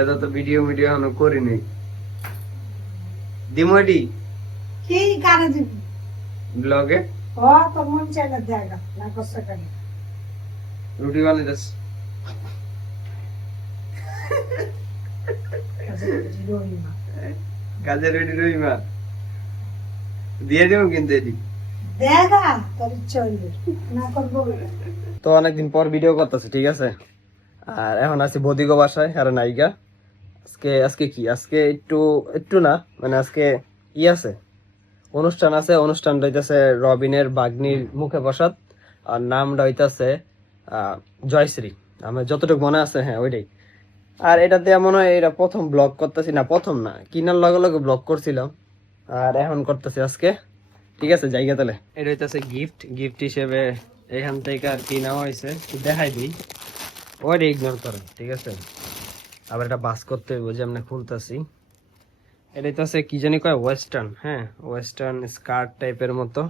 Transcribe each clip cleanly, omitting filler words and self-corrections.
এটা তো ভিডিও এখনো করিনি। দিমডি কি কারে দিব ব্লগে ও তো মন চাইলে জায়গা না কষ্ট করে রুটি বানাইতেছ। কাজে রেডি রইমা দিয়ে দেবো কিন্তু এটি দেখা তোর চলবে না করবো তো অনেকদিন পর ভিডিও করতেছে, ঠিক আছে। আর এখন আছি বদিগো বাসায় আর নাইগা। আজকে কি আজকে একটু একটু না মানে আজকে ই আছে, অনুষ্ঠান আছে। অনুষ্ঠানটা হইতেছে রবিনের বাগ্নির মুখে প্রসাদ, আর নামটা হইতেছে জয়শ্রী, আমার যতটুকু মনে আছে, হ্যাঁ ওইটাই। আর এটাতে মনে হয় এটা প্রথম ব্লগ করতেছি, না প্রথম না, কিনার লগে লগে ব্লগ করছিলাম আর এখন করতেছি আজকে, ঠিক আছে। জায়গা তাহলে এটা হইতেছে গিফট হিসেবে এখান থেকে আর কি নেওয়া হয়েছে দেখাই দিই, ওইটা ইগনোর করে, ঠিক আছে। আবার এটা বাস করতে হইব যে আমরা খুলতেছি। এটা হইতেছে কি জানি কয় ওয়েস্টার্ন, হ্যাঁ ওয়েস্টার্ন স্কার্ট টাইপের মতো।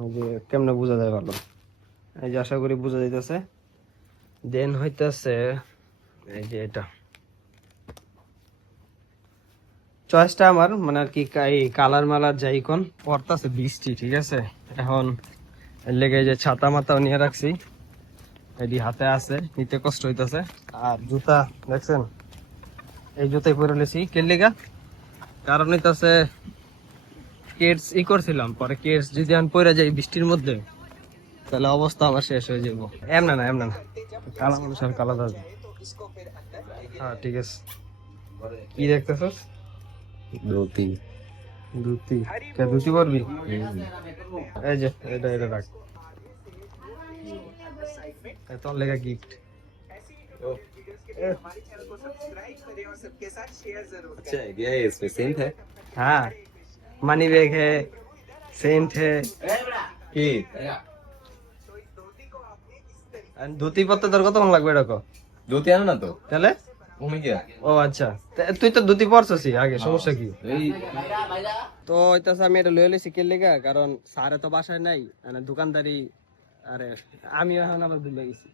ওই যে কেমনে বোঝা যায় ভালো, এই যে আশা করি বোঝা যাইতেছে। দেন হইতেছে এই যে এটা চয়েসটা আমার মানে আর কি এই কালার মালার যাই কোন পড়তাছে বৃষ্টি, ঠিক আছে। এখন লেগে যে ছাতা মাথাও নিয়ে রাখছি, এটি হাতে আছে, নিতে কষ্ট হইতেছে। আর জুতা দেখছেন, এই জুতাই পরে লেছি কেলিগা, কারণ হইতেছে কেটস ই করছিলাম, পরে কেটস যদি আমি পরে যাই বৃষ্টির মধ্যে তাহলে অবস্থা আবার শেষ হয়ে যাবো। এমনা না কালা মানুষ আর কালা থাকবে। হ্যাঁ ঠিক আছে। কি দেখতেছস? ধুতি পরবি? এই যে এটা রাখ, তোর লেগা গিফট। अच्छा ये इसमें सेंट है हाँ मनी बैग है, सेंट है, কি ধুতি পরতে তোর কতক্ষণ লাগবে এটা? ধুতি আনো না তো তাহলে ঘুমে গিয়া ও আচ্ছা, তুই তো ধুতি পরছসই আগে, সমস্যা কি? এই তো হইতাছে আমি এটা লয়ে লইছি কে লেগা, কারণ স্যারে তো বাসায় নাই, মানে দোকানদারি। আরে আমি এখন আবার ভুলে গেছি,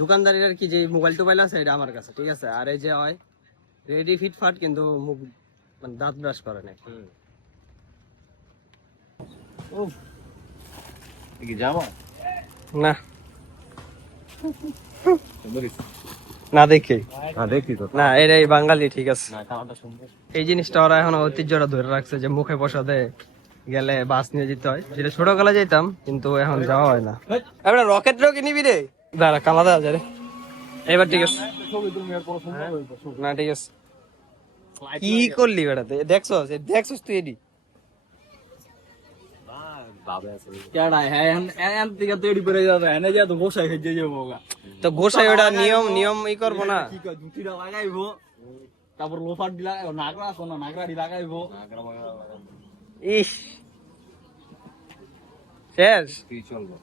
দোকানদারির আর কি যে মোবাইল টোবাইল আছে এটা আমার কাছে, ঠিক আছে। আর এই যে হয় রেডি ফিটফাট, কিন্তু মুখ মানে দাঁত ব্রাশ করে নাই। কি জামা না না দেখে হ্যাঁ দেখি তো না, এটাই বাঙালি, ঠিক আছে। না কালারটা সুন্দর এই জিনিসটা ওরা এখন ঐতিহ্যটা ধরে রাখছে যে মুখে প্রসাদে গেলে বাস নিয়ে যেতে হয়, যেটা ছোটবেলা যেতাম কিন্তু এখন যাওয়া হয় না। এবার রকেট নিবি রে, দাঁড়া কালা দেওয়া যায় রে। এবার ঠিক আছে, না ঠিক আছে। কি করলি বেড়াতে? দেখছস তুই এডি বাবে আছে কেডা হ্যাঁ এন থেকে তৈরি করে যাবে এনে যা তো গোসাই খেয়ে যাবো গা তো গোসাই ওটা নিয়ম ই করবো না? কি কয় দুটিটা লাগাইবো, তারপর লোফার দিলা নাগরা আছে না নাগরা দি লাগাইবো। ইস শেষ কি চলবো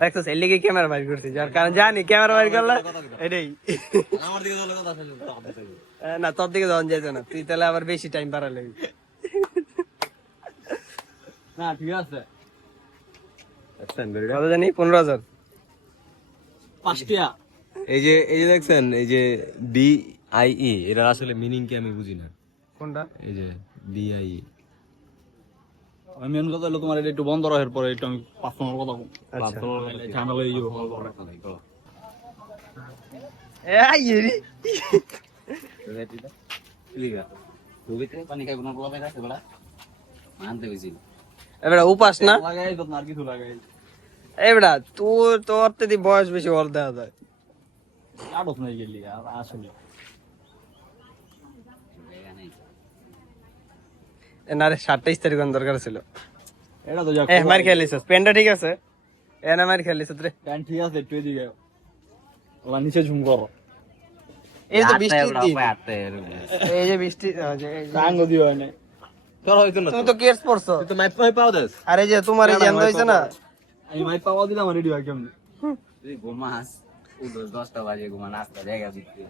দেখছস, এর লিগে ক্যামেরা বাইর করছি, যার কারণ জানি ক্যামেরা বাইর করলে এটাই। আমার দিকে দলে কথা শুনতে না তোর দিকে যখন যেত না, তুই তাহলে আবার বেশি টাইম বাড়ালে। না ঠিক আছে কত জানি 15,000। 5 টাকা এই যে দেখছেন এই যে BIE এর আসলে মিনিং কি আমি বুঝি না। কোনটা? এই যে BIE আমি মেন কথা হলো তোমার এটা একটু বন্ধ রাখার পরে একটু আমি 5 নম্বর কথা বলবো। আচ্ছা। ঝামেলা হয়ে যাবো। এই এরি পানি খাইবো না বলা বাইরে বলা আনতে হইছিল এবার উপাস না লাগাই তো আর কিছু লাগাই এবড়া তোর তে বয়স বেশি ওর দেওয়া যায়। আড়ত নাই গেলি আর আসলে না রে 27 তারিখ দরকার ছিল। এটা তো যা মার খেলিস পেনটা ঠিক আছে, এনা মার খেলিস রে। প্যান ঠিক আছে একটু এদিকে ওলা নিচে ঝুম করো। এই তো বৃষ্টির দিন, এই যে বৃষ্টি টাঙ্গ দিও না তোর হইতো না তুমি তো কেস পড়ছো, তুই তো মাইপ মাইপ পাও দেস আর এই যে তোমার এই যে এমন হইছে না, আমি মাই পাওয়া দিলাম রেডি হয় কেমন তুই ঘুমাস উঠোস 10টা বাজে ঘুমা নাস্তা জায়গা দিতে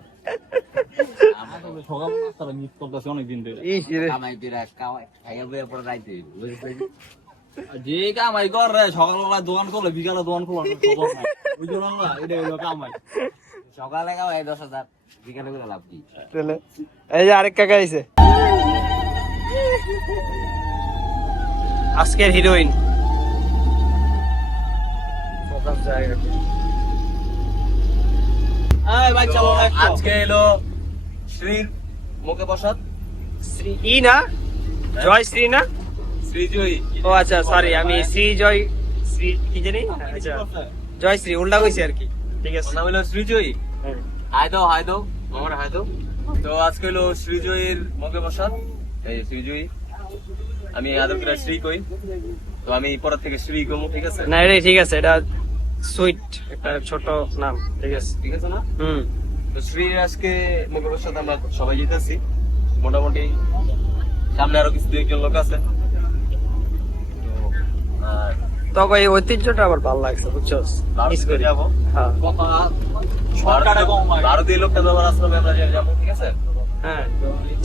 আমার তো সকাল নাস্তাটা মিস করতেছি অনেকদিন ধরে। ইস রে কামাই তুই কামাই খাইয়া বইয়া পরে রাইতে বুঝলি আর যে কামাই কর রে সকালবেলা দোকান করলে বিকালে দোকান খোলা খবর নাই বুঝলো না এটা হলো কামাই সকালে খাওয়া 10,000, বিকালে করে লাভ কি? তাহলে এই যে আরেক কাকা আইছে, আজকের হিরোইন। আজকে এলো শ্রীর মুখে প্রসাদ, শ্রী ই না, জয় শ্রী না? শ্রীজয়ী। ও আচ্ছা সরি, আমি শ্রী জয় শ্রী কি জানি, আচ্ছা জয় শ্রী উল্টা কইছি আর কি। ঠিক আছে, ওর নাম হলো শ্রীজয়ী। হাই দাও আমার হাই দাও। তো আজকে হলো শ্রীজয়ীর মুখে প্রসাদ, এই শ্রীজয়ী। আমি আদর করে শ্রী কই, তো আমি পরের থেকে শ্রী কমু, ঠিক আছে? না রে ঠিক আছে, এটা সুইট একটা ছোট নাম, ঠিক আছে। ঠিক আছে না? হুম, তো শ্রীর আজকে মুখে প্রসাদ আমরা সবাই যেতেছি, মোটামুটি সামনে আরো কিছু 2-1 জন লোক আছে। তো আর তখন এই ঐতিহ্যটা আমার ভালো লাগছে, বুঝছো? মিস করি। যাবো হ্যাঁ ভারতীয় লোকটা তোমার আশ্রমে আমরা যাবো, ঠিক আছে? হ্যাঁ,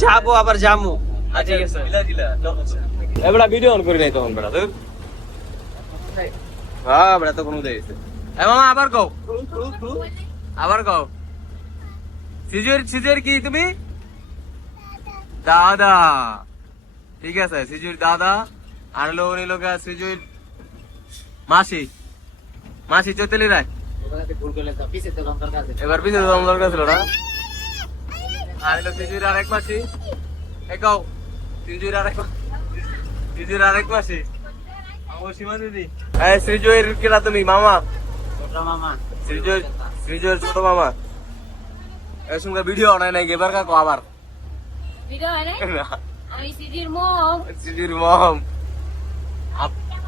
যাবো আবার যামু। আচ্ছা ঠিক আছে, এবারে ভিডিও অন করি নাই তখন বেড়া তুই। হ্যাঁ বেড়া তো কোনো দেইছে। এ মামা আবার কও, আবার কও। সিজুর কি তুমি? দাদা। ঠিক আছে, সিজুর দাদা। আর হলো উনি লোক সিজুর মাসি চৈতালি রায়। এবার পিছিয়ে তো আমার কাছে ছিল না। আর হলো সিজুর আরেক মাসি। একাও সিজুর আরেক মাসি। আমার সীমা দিদি। এই শ্রীজয়ের কেনা তুমি মামা? শ্রীজয়ের ছোট মামা। এর সঙ্গে ভিডিও অনাই নাই, এবার কাকো আবার ভিডিও হয় নাই? আমি সিজির মম। সিজির মম।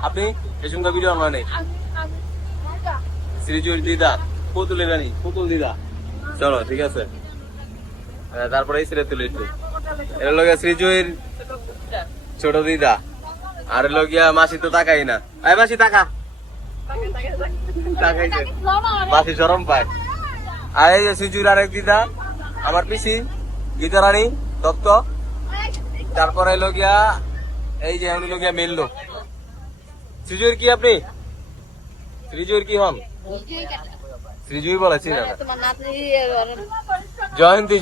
আপনি এর সঙ্গে ভিডিও অনাই নাই? শ্রীজয়ের দিদা পুতুল দিদা। চলো ঠিক আছে, তারপরে এই ছেলে তুলে একটু। এর লগে শ্রীজয়ের ছোট দিদা। আর লগিয়া মাসি তো তাকাই না। এই মাসি তাকা, তাকাইছে মাসি শরম পায়। আর এই যে শ্রীজুর আরেক দিদা, আমার পিসি গীতা রানী দত্ত। তারপরে লগিয়া এই যে উনি লগিয়া মেন লোক। শ্রীজুর কি আপনি? শ্রীজুর কি হন? শ্রীজুই বলেছি না? জয়ন্তী।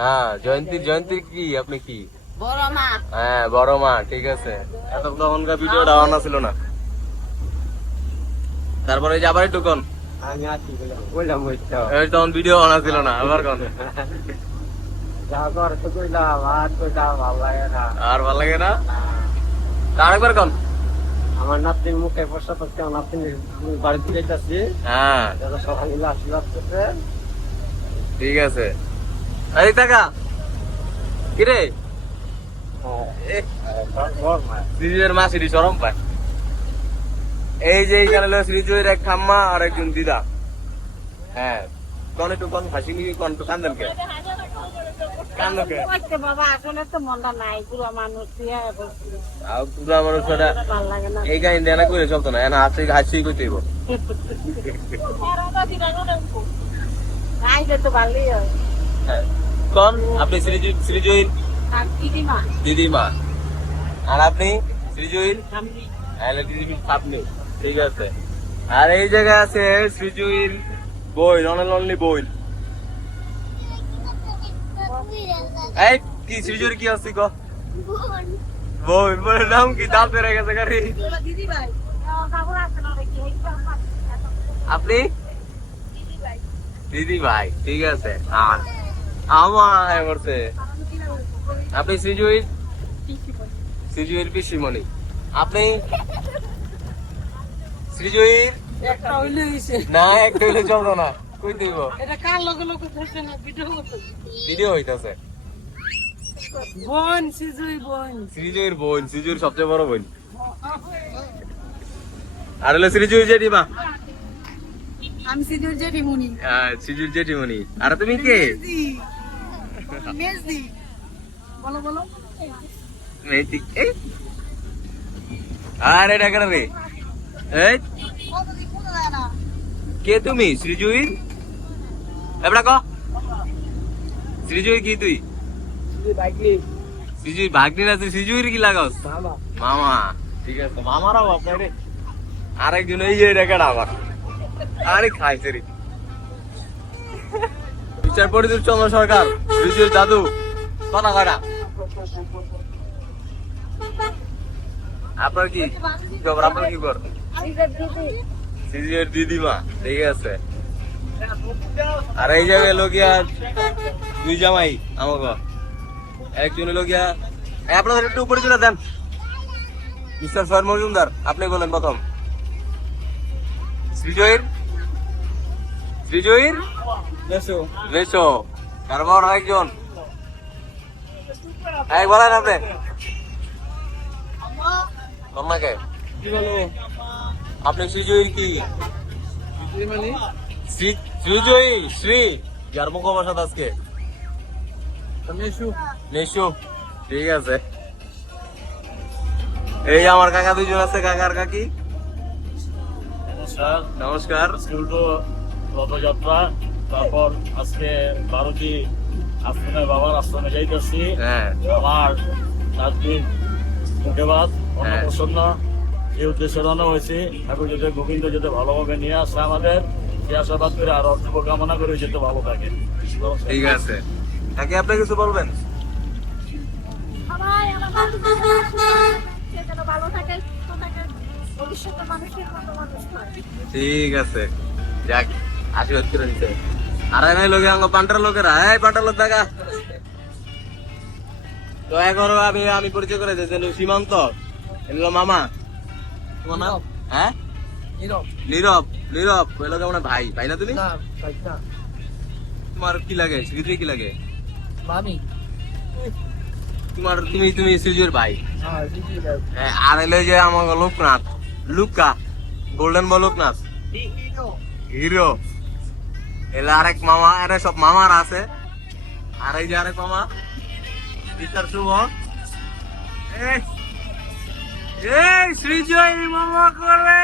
হ্যাঁ জয়ন্তীর কি আপনি কি? বড় মা। হ্যাঁ বড় মা, ঠিক আছে। এত তখনকার ভিডিওটা অন ছিল না। তারপরে এই যে আবার একটু কোন তখন ভিডিও অন ছিল না, আবার কোন আর ভাল লাগে না। আরেকবার কোন আমার নাতির মুখে প্রসাদ হচ্ছে, আমার নাতির বাড়িতে যাইতেছি। হ্যাঁ সকালে আশীর্বাদ করতে। ঠিক আছে। এই টাকা কিরে শ্রীজয়ের মা শ্রী শরম পায়। এই যে এইখানে হলো শ্রীজয়ের এক ঠাম্মা আর একজন দিদা। হ্যাঁ কোন একটু কোন হাসি নিয়ে কোন একটু কান্দেন কে? বাবা আসলে তো মনটা নাই, পুরো মানুষ দিয়ে আর পুরা মানুষ ভালো লাগে না। এই গাড়ি দেনা করে চলতো না, এখন হাসি করতে হইব। আইলে তো ভালোই হয়। কোন আপনি শ্রীজয়ীর আর দিদিমা। দিদিমা, আর আপনি শ্রীজয়ীর আপনি, ঠিক আছে। আর এই জায়গায় আছে শ্রীজয়ীর বই, অনলি বই। এই কি শ্রীজয়ীর কি আছে গো? বই বইয়ের নাম কি? দাম বেড়ে গেছে গাড়ি। দিদি ভাই আপনি দিদি ভাই, ঠিক আছে। আর আমার করছে আপনি শ্রীজয়ীর পিসিমণি। আপনি শ্রীজয়ীর একটা হইলে হইছে। না, একটা হইলে চলতো না, কই দিব? এটা কার লগে লগে ধরছে না, ভিডিও করতে। ভিডিও হইতাছে। বোন সিজুই বোন। শ্রীজয়ীর বোন, শ্রীজয়ীর সবচেয়ে বড় বোন। আর হলো শ্রীজয়ীর জেঠিমা। আমি সিজুর জেঠিমুনি। শ্রীজয়ীর জেঠিমণি। আর তুমি কে? মেজদি। বলো বলো। মেয়েটি এই আর এটা কেন রে? এই কে তুমি? শ্রীজয়ীর এবড়া ক শ্রীজয়ীর কি তুই? শ্রীজয়ীর ভাগ্নি না? তুই শ্রীজয়ীর কি লাগাস? মামা, ঠিক আছে। মামারাও আপনার আরেকজন এই যে রেখাটা আবার আরে খাইছে রে। মিস্টার পরিদীপ চন্দ্র সরকার, বিজয়ের দাদু, কথা কয়টা? আপনার কি খবর? আপনার কি খবর? সিজির দিদিমা, ঠিক আছে। আর এই যে লোকিয়া দুই জামাই আমাকে, একজন লোকিয়া আপনাদের একটু উপরে চলে দেন। মিস্টার সোহেল মজুমদার, আপনি বলেন প্রথম। শ্রীজয়ীর রেশো, তারপর একজন বলেন আপনি আপনাকে আপনি শ্রীজয়ীর কি শ্রীজয়ী শ্রী যার মুখ ভাষা আজকে নেশু, ঠিক আছে। এই আমার কাকা দুজন আছে, কাকার কাকি। নমস্কার। রথযাত্রা, তারপর আজকে 12টি আশ্রমে, বাবার আশ্রমে যাইতেছি। হ্যাঁ, আমার 4 দিন মুখেবাদ অন্নপ্রসন্ন, এই উদ্দেশ্যে রান্না হয়েছে। ঠাকুর যাতে গোবিন্দ যাতে ভালোভাবে নিয়ে আসে আমাদের, সে আশীর্বাদ করে আর শুভকামনা করে যেতে ভালো থাকে। ঠিক আছে। কাকি আপনি কিছু বলবেন? সবাই আমার সে যেন ভালো থাকে, সুস্থ থাকে, ভবিষ্যতে মানুষের মতো মানুষ হয়। ঠিক আছে, যাক, আশীর্বাদ করে দিতে। আর নাই লোকে আঙ্গ পান্টার লোকেরা, এই পান্টার লোক দেখা দয়া করো। আমি পরিচয় করে দিয়েছি, সীমান্ত, এগুলো মামা। তোমার নাম? হ্যাঁ, নীরব। ওই লোক আমার ভাই। ভাই না তুমি? তোমার কি লাগে? শ্রীজয় কি লাগে? তুমি শ্রীজয়ের ভাই। হ্যাঁ, আর এলো যে আমার Loknath, golden boy Loknath, hero. এলা আরেক মামা, এরা সব মামার আছে। আর এই যে আরেক মামা মিস্টার শুভ। এই শ্রীজয় মামা করে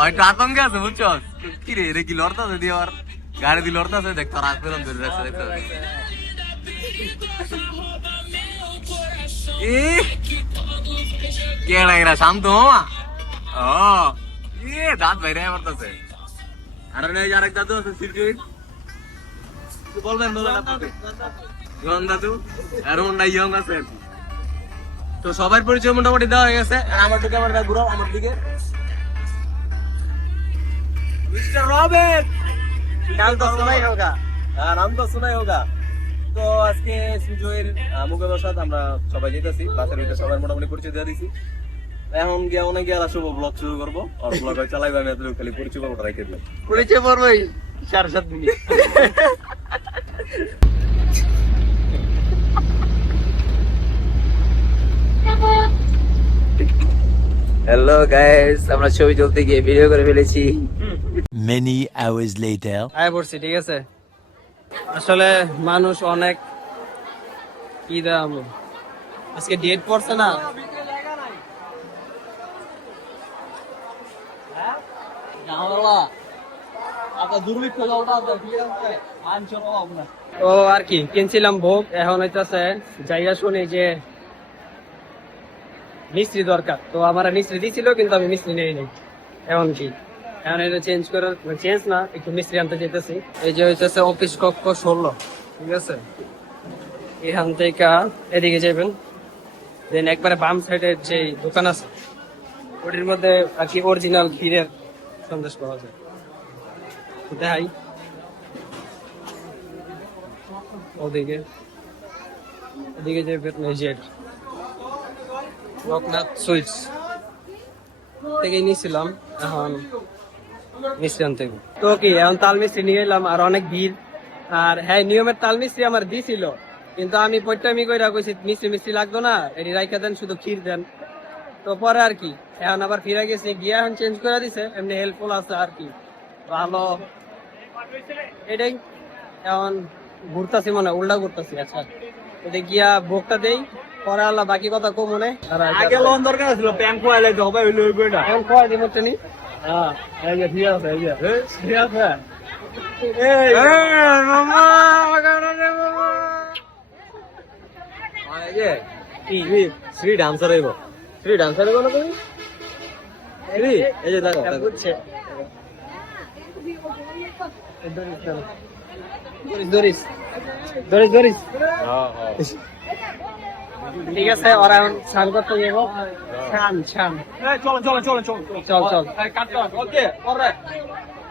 ওইটা আতঙ্কে আছে, বুঝছো? কি রে, এটা কি লড়তা যদি আর গাড়ি দিয়ে লড়তা আছে, দেখতো রাত বেরোন ধরে রাখছে, দেখতো কেনা এরা শান্ত মামা। ও দাঁত বাইরে মারতেছে। আর আরেক দাদু আছে সিরজুই, বলবেন ইয়ং দাদু, আর ওটা ইয়ং আছে। তো সবার পরিচয় মোটামুটি দেওয়া হয়ে গেছে। আমার দিকে ঘুরাও, আমার দিকে মিস্টার রবিন, নাম তো শোনাই হোগা। তো আজকে সুজয়ের মুখে বসাত আমরা সবাই যেতেছি, বাসের ভিতরে সবাই মোটামুটি পরিচয় দিয়ে দিছি। এখন গিয়া অনেক গিয়ে শুভ ব্লগ শুরু করবো। আর ব্লগ চালাইবো আমি, এত খালি পরিচয় পর্বটা রেখে দিলাম। পরিচয় পর্বই 4-7 মিনিট। হ্যালো গাইস, আমরা ছবি তুলতে গিয়ে ভিডিও করে ফেলেছি। Many hours later. আয় পড়ছি, ঠিক আছে। আসলে মানুষ অনেক কি দাম আজকে ডেট পড়ছে না। তো আর কি কিনছিলাম ভোগ, এখন হইতেছে যাইয়া শুনি যে মিস্ত্রি দরকার। তো আমার মিস্ত্রি দিছিল, কিন্তু আমি মিস্ত্রি নেই নাই। এখন কি, এখন এটা চেঞ্জ না, একটু মিস্ত্রি আনতে যেতেছি। এই যে হইতেছে অফিস কক্ষ 16, ঠিক আছে। এখান থেকে এদিকে যাবেন, দেন একবারে বাম সাইডের যে দোকান আছে ওটির মধ্যে আর কি অরিজিনাল ক্ষীরের সন্দেশ পাওয়া যায়। দেখাই ওদিকে যাবেন, এই যে লোকনাথ সুইটস থেকে নিয়েছিলাম, এখন মিস্ত্রি আনতে। তো কি এখন তাল মিস্ত্রি নিয়ে এলাম, আর অনেক ভিড়। আর হ্যাঁ, নিয়মের তাল মিস্ত্রি আমার দিছিল, কিন্তু আমি পয়টামি কইরা কইছি মিস্ত্রি লাগতো না, এটি রাইখা দেন, শুধু ক্ষীর দেন। তো পরে আর কি এখন আবার ফিরে গেছি, গিয়া এখন চেঞ্জ করে দিছে, এমনি হেল্পফুল আছে আর কি, ভালো। এটাই এখন ঘুরতাছি, মনে উল্টা ঘুরতাছি। আচ্ছা, এটা গিয়া ভোগটা দেই, পরে আল্লাহ বাকি কথা কম মনে। আগে লোন দরকার ছিল, প্যান খোয়াইলে তো হবে, হইলো ওই কইটা। এখন কয় দিন হচ্ছে নি। হ্যাঁ, এই যে ঠিক আছে, এই যে ঠিক আছে। শ্রী ডান্সার হইব না তুমি? এই যে দেখো বুঝছে দরিস দরিস দরিস ঠিক আছে ওরা এখন স্নান করতে যাবো ছান ছান চলো চলো চলো চলো চল চল ওকে অলরাইট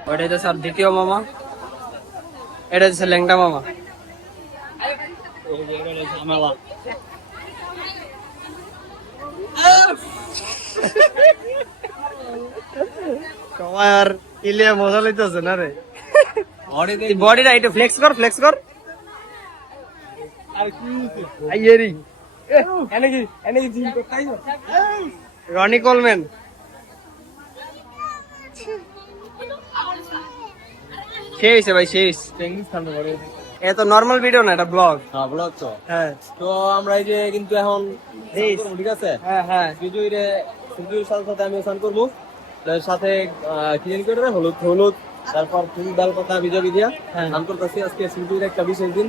ওইটা হচ্ছে স্যার দ্বিতীয় মামা এটা হচ্ছে ল্যাংটা মামা সবাই আর ইলিয়া মজা লইতেছে না রে বডিটা একটু ফ্লেক্স কর ফ্লেক্স কর আইয়েরি রনি কোলম্যান শেষ ভাই শেষ এ তো নর্মাল ভিডিও না এটা ব্লগ হ্যাঁ ব্লগ তো হ্যাঁ তো আমরা এই যে কিন্তু এখন ঠিক আছে হ্যাঁ হ্যাঁ সিজুর সাথে সাথে আমি স্নান করবো তার সাথে কি জানি করে হলুদ হলুদ তারপর ফুল ডাল পাতা ভিজা ভিজা স্নান করতেছি আজকে সিজুর একটা বিশেষ দিন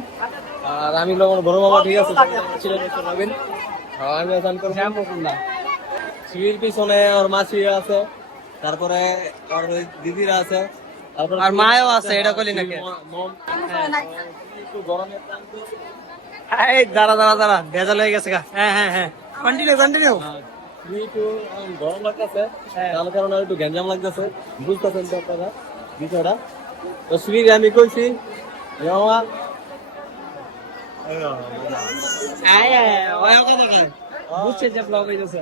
আর আমি হলো আমার বড় মামা ঠিক আছে পাবেন আমি স্নান করবো সিঁড়ির পিছনে ওর মাসি আছে তারপরে ওর ওই দিদিরা আছে তারপরে আর মায়ও আছে এটা কইলি নাকি একটু গরমের টান তো এই দাঁড়া দাঁড়া দাঁড়া ভেজাল হয়ে গেছে গা হ্যাঁ হ্যাঁ হ্যাঁ কন্টিনিউ কন্টিনিউ একটু গরম লাগতেছে তার কারণে একটু গ্যাঞ্জাম লাগতেছে বুঝতেছেন তো আপনারা বিষয়টা তো শ্রীর আমি কইছি মামা বুঝছে যে ব্লগ হইতেছে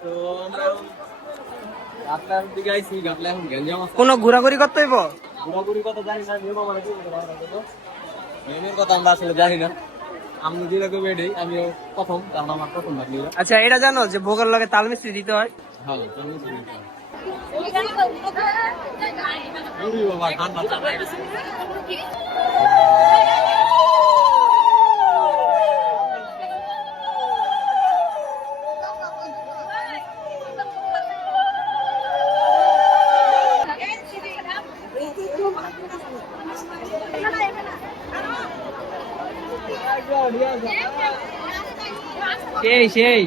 তো আমরা আপনার দিকে আইছি গাবলা এখন গ্যাঞ্জাম আছে কোনো ঘোরাঘুরি করতে হইব ঘোরাঘুরি কথা জানি না নিয়ম আমার কি নিয়মের কথা আমরা আসলে জানি না আমি যেরকম এটাই আমিও প্রথম কারণ আমার প্রথম লাগলি আচ্ছা এটা জানো যে ভোগের লগে তাল মিস্ত্রি দিতে হয় ভালো বাবা ঠান্ডা সেই সেই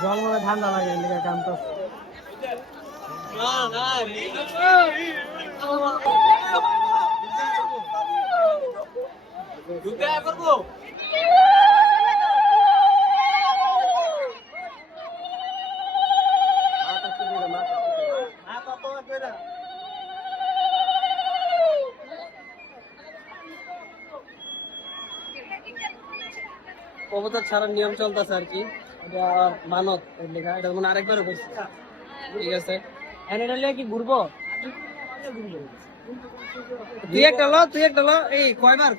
জল মনে ঠান্ডা লাগে এদিকে কাম তো কবুতর ছাড়ার নিয়ম চলতেছে আর কি এটা মানত লেখা এটা মানে আরেকবারও করছি ঠিক আছে এটা লিয়ে কি ঘুরবো তুই একটা লো এই কয়বার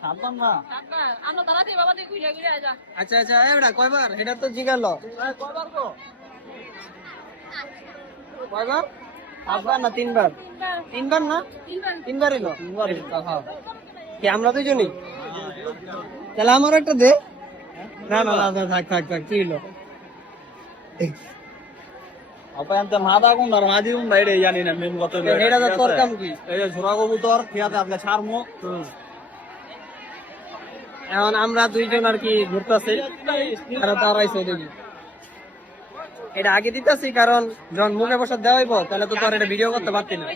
সাবধান না আমরা দাঁড়াতে বাবা তুই ঘুরে ঘুরে যা আচ্ছা আচ্ছা এটা কয়বার এটা তো জিগালো কয়বার পাঁচবার না তিনবার না তিনবার এলো কি আমরা দুজনই তাহলে আমার একটা দে না না না থাক কি হলো অপায়ন্ত মাদা কোন আর মাদি কোন বাইরে জানি না মেন কত এটা তো তোর কাম কি এই যে ঝোরা কবুতর খেয়াতে আপনি ছাড়মো এখন আমরা দুইজন আর কি ঘুরতেছি আর দাঁড়াইছে দেখি এটা আগে দিতেছি কারণ যখন মুখে বসা দেওয়া হইব তাহলে তো তোর এটা ভিডিও করতে পারতি না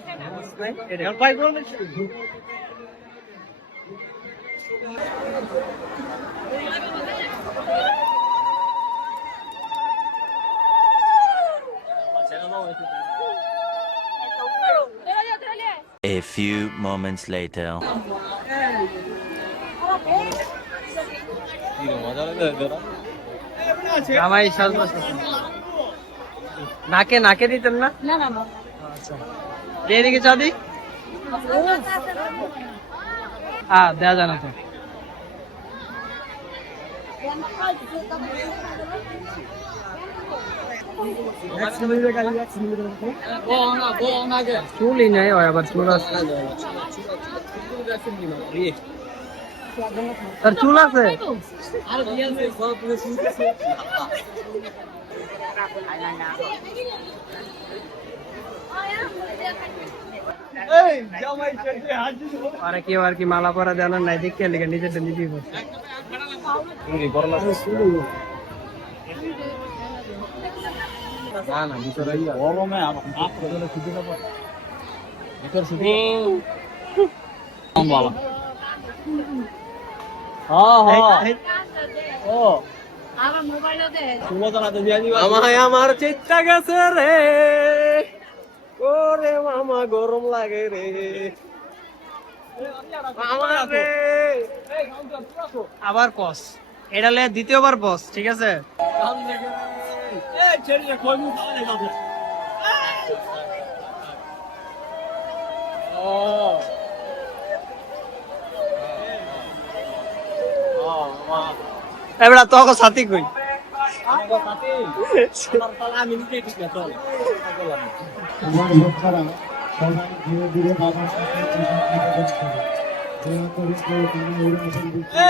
A few moments later. আমায় নাকে দিতেন না না না না আচ্ছা এদিকে চাঁদি দেয়া জানা তো চুলই নাই, ওই আবার চুল আছে। তার চুল আছে? আরে কেউ আর কি মালা পরা জানা নাই, দেখতে লেগে নিজেরটা নিজেই করছে। গরমে আমার মোবাইলে দে আমায় আমার চিন্তা গেছে রে, ওরে মামা গরম লাগে রে আমার রে। আবার পস, এটা লে দ্বিতীয়বার পস, ঠিক আছে? এবার তোকে সাথী কই আমার লোকেরা সবাই ধীরে ধীরে বাবার সাথে দয়া করে কেউ কোনো অভিনন্দন দিচ্ছে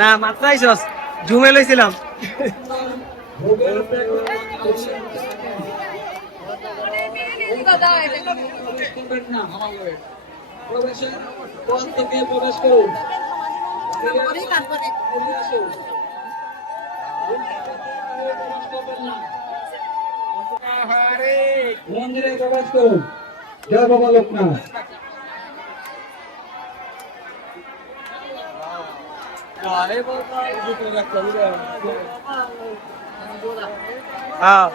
না মাত্র আইসস, ঝুমে লইছিলাম। মন্দিরে প্রবেশ করুন। জয় বাবা লোকনাথ। হ্যাঁ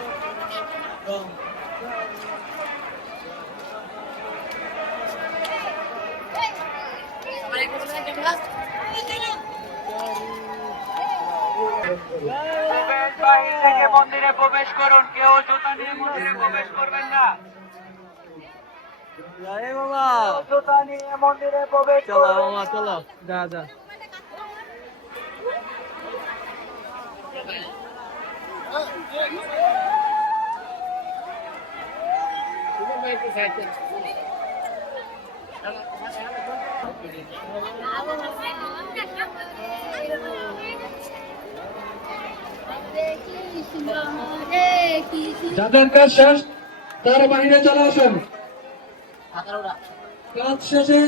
মন্দিরে প্রবেশ করুন, কেউ জুতা নিয়ে মন্দিরে প্রবেশ করবেন না। জুতা নিয়ে মন্দিরে প্রবেশ চলো মামা চলো, যা যা। যাদের কাজ শেষ তারা বাহিরে চলে আসেন। কাজ শেষে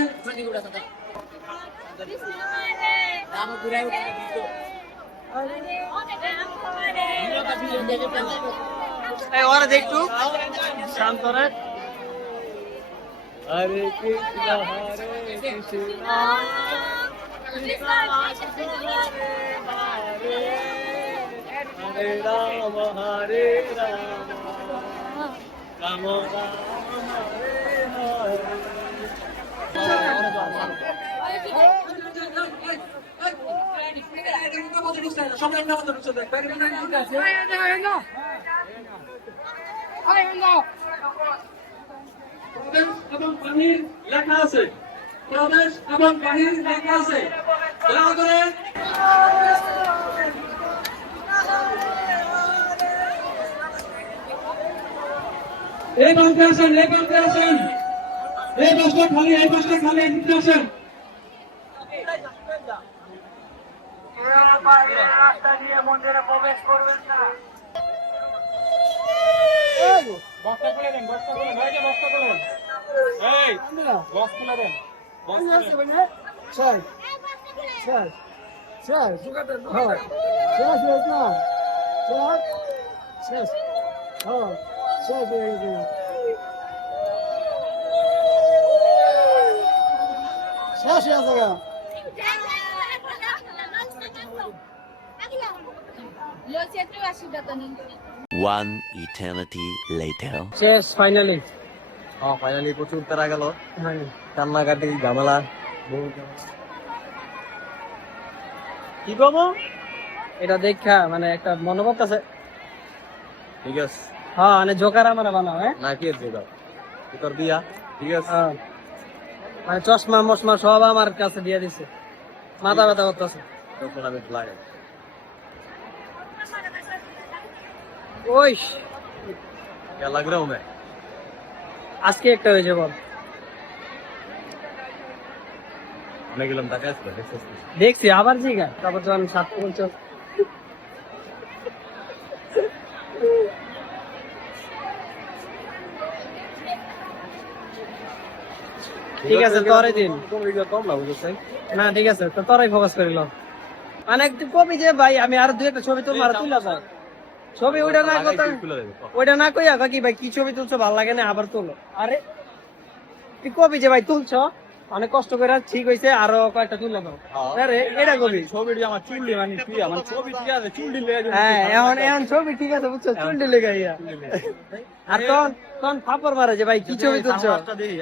এই ওরা দেখটু শান্ত রে। হরে কৃষ্ণ হরে কৃষ্ণ হরে রাম হরে রাম রাম রাম হরে এবং বাহির লেখা আছে, প্রবেশ এবং বাহির লেখা আছে। দয়া করে এই পাশে আসেন, এই পাশে আসেন, এই পাশটা খালি, এই পাশটা খালি, এদিকে আসেন। বাইরের রাস্তা দিয়ে মন্দিরে প্রবেশ করবেন না। বস্তা খুলে দেন, বস্তা খুলে ভাই, যে বস্তা খুলে দেন। এই বস্তা খুলে দেন, বস্তা খুলে দেন। One eternity later. শেষ ফাইনালি। ফাইনালি প্রচুর তারা গেল, কান্নাকাটি ঝামেলা। কি করবো এটা দেখা মানে একটা মনোভাব আছে। ঠিক আছে হ্যাঁ মানে জোকার আমার বানাও হ্যাঁ না কি দেবা তোর দিয়া ঠিক আছে হ্যাঁ। মানে চশমা মশমা সব আমার কাছে দিয়ে দিছে মাথা ব্যথা করতেছে তখন আমি লাগে ওই क्या लग रहा हूँ मैं আজকে একটা হয়েছে বল मैं গেলাম টাকা আসবে দেখছি আবার জিগা তারপর যখন সাথে বলছো ঠিক আছে তোরে দিন কম না বুঝছেন না ঠিক আছে তো তোরাই ফোকাস করিল মানে একটু কবি যে ভাই আমি আর দুই একটা ছবি তুলবো আর তুলা যায় ছবি ওইটা না কথা ওইটা না কইয়া কি ভাই কি ছবি তুলছো ভালো লাগে না আবার তুলো আরে তুই কবি যে ভাই তুলছো অনেক কষ্ট করে ঠিক হয়েছে আরো কয়েকটা তুলে দাও আরে এটা কবি ছবিটি আমার চুল্লি মানে কি আমার ছবি ঠিক আছে চুল্লি লেগে হ্যাঁ এখন ছবি ঠিক আছে বুঝছো চুন্ডি লেগে ইয়া আর তখন ফাপড় মারে যে ভাই কি ছবি তুলছো দেখি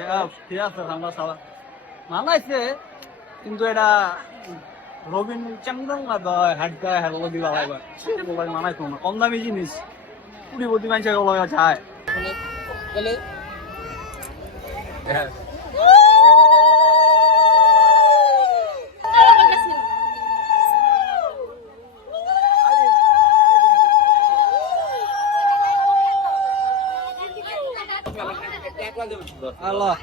ঠিক আছে আমরা সারা মানাইছে কিন্তু এটা রবিন চাংদং না দয় হাড্ডা হেলো দিবা লাগবে মোবাইল মানাইতো না কম দামি জিনিস কুড়ি প্রতি মানুষের লয়া যায় আল্লাহ